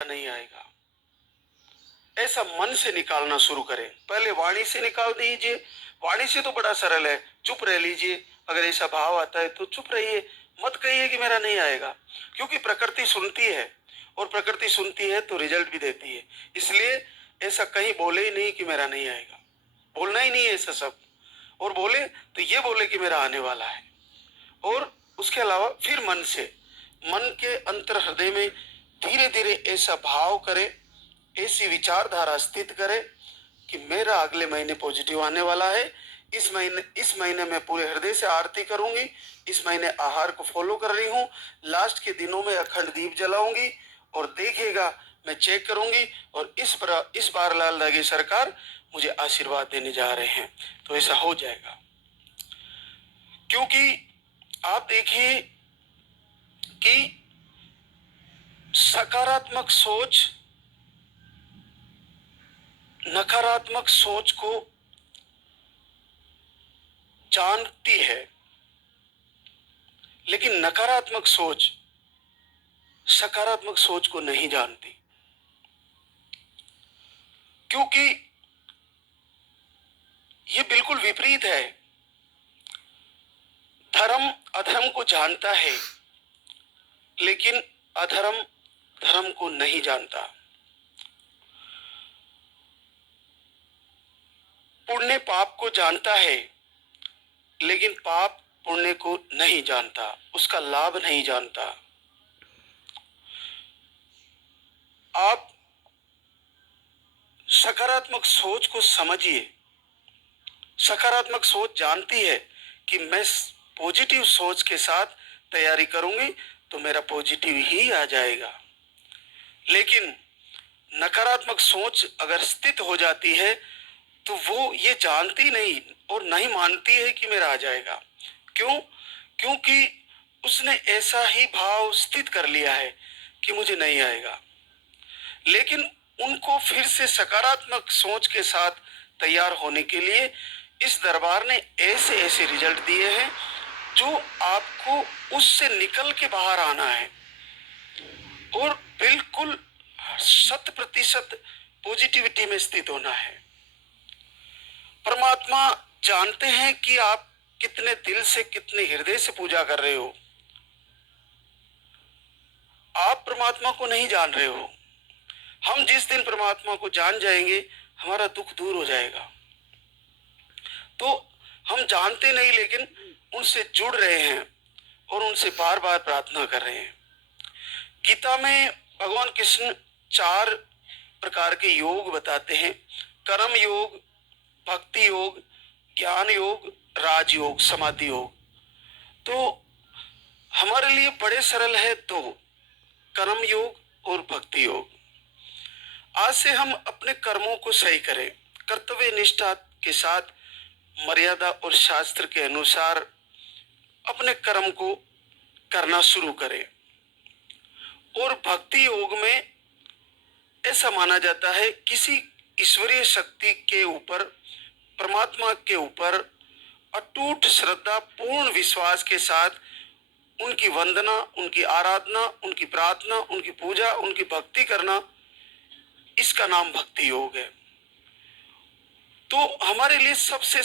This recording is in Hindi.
नहीं आएगा। ऐसा मन से निकालना शुरू करें। पहले वाणी से निकाल दीजिए। वाणी से तो बड़ा सरल है, चुप रह लीजिए। अगर ऐसा भाव आता है तो चुप रहिए, मत कहिए कि मेरा नहीं आएगा, क्योंकि प्रकृति सुनती है, और प्रकृति सुनती है तो रिजल्ट भी देती है। इसलिए ऐसा कहीं बोले ही नहीं कि मेरा नहीं आएगा, बोलना ही नहीं है ऐसा सब। और बोले तो ये बोले कि मेरा आने वाला है। और उसके अलावा फिर मन से, मन के अंतर हृदय में धीरे धीरे ऐसा भाव करे, ऐसी विचारधारा स्थित करे कि मेरा अगले महीने पॉजिटिव आने वाला है। इस महीने में पूरे हृदय से आरती करूंगी। इस महीने आहार को फॉलो कर रही हूँ। लास्ट के दिनों में अखंड दीप जलाऊंगी और देखिएगा, मैं चेक करूंगी और इस बार लाल दागी सरकार मुझे आशीर्वाद देने जा रहे हैं। तो ऐसा हो जाएगा। क्योंकि आप देखिए कि सकारात्मक सोच नकारात्मक सोच को जानती है, लेकिन नकारात्मक सोच सकारात्मक सोच को नहीं जानती। क्योंकि ये बिल्कुल विपरीत है। धर्म अधर्म को जानता है, लेकिन अधर्म धर्म को नहीं जानता। पुण्य पाप को जानता है, लेकिन पाप पुण्य को नहीं जानता, उसका लाभ नहीं जानता। आप सकारात्मक सोच को समझिए। सकारात्मक सोच जानती है कि मैं पॉजिटिव सोच के साथ तैयारी करूंगी तो मेरा पॉजिटिव ही आ जाएगा। लेकिन नकारात्मक सोच अगर स्थित हो जाती है तो वो ये जानती नहीं और नहीं मानती है कि मेरा आ जाएगा। क्यों? क्योंकि उसने ऐसा ही भाव स्थित कर लिया है कि मुझे नहीं आएगा। लेकिन उनको फिर से सकारात्मक सोच के साथ तैयार होने के लिए इस दरबार ने ऐसे ऐसे रिजल्ट दिए हैं जो आपको उससे निकल के बाहर आना है और बिल्कुल 100% पॉजिटिविटी में स्थित होना है। परमात्मा जानते हैं कि आप कितने दिल से, कितने हृदय से पूजा कर रहे हो। आप परमात्मा को नहीं जान रहे हो। हम जिस दिन परमात्मा को जान जाएंगे, हमारा दुख दूर हो जाएगा। तो हम जानते नहीं, लेकिन उनसे जुड़ रहे हैं और उनसे बार बार प्रार्थना कर रहे हैं। गीता में भगवान कृष्ण 4 प्रकार के योग बताते हैं: कर्म योग, भक्ति योग, ज्ञान योग, राजयोग, समाधि योग। तो हमारे लिए बड़े सरल है दो, कर्म योग और भक्ति योग। आज से हम अपने कर्मों को सही करें, कर्तव्य निष्ठा के साथ, मर्यादा और शास्त्र के अनुसार अपने कर्म को करना शुरू करें। और भक्ति योग में ऐसा माना जाता है किसी ईश्वरीय शक्ति के ऊपर, परमात्मा के ऊपर अटूट श्रद्धा, पूर्ण विश्वास के साथ उनकी वंदना, उनकी आराधना, उनकी प्रार्थना, उनकी पूजा, उनकी भक्ति करना, इसका नाम भक्ति योग है। तो हमारे लिए सबसे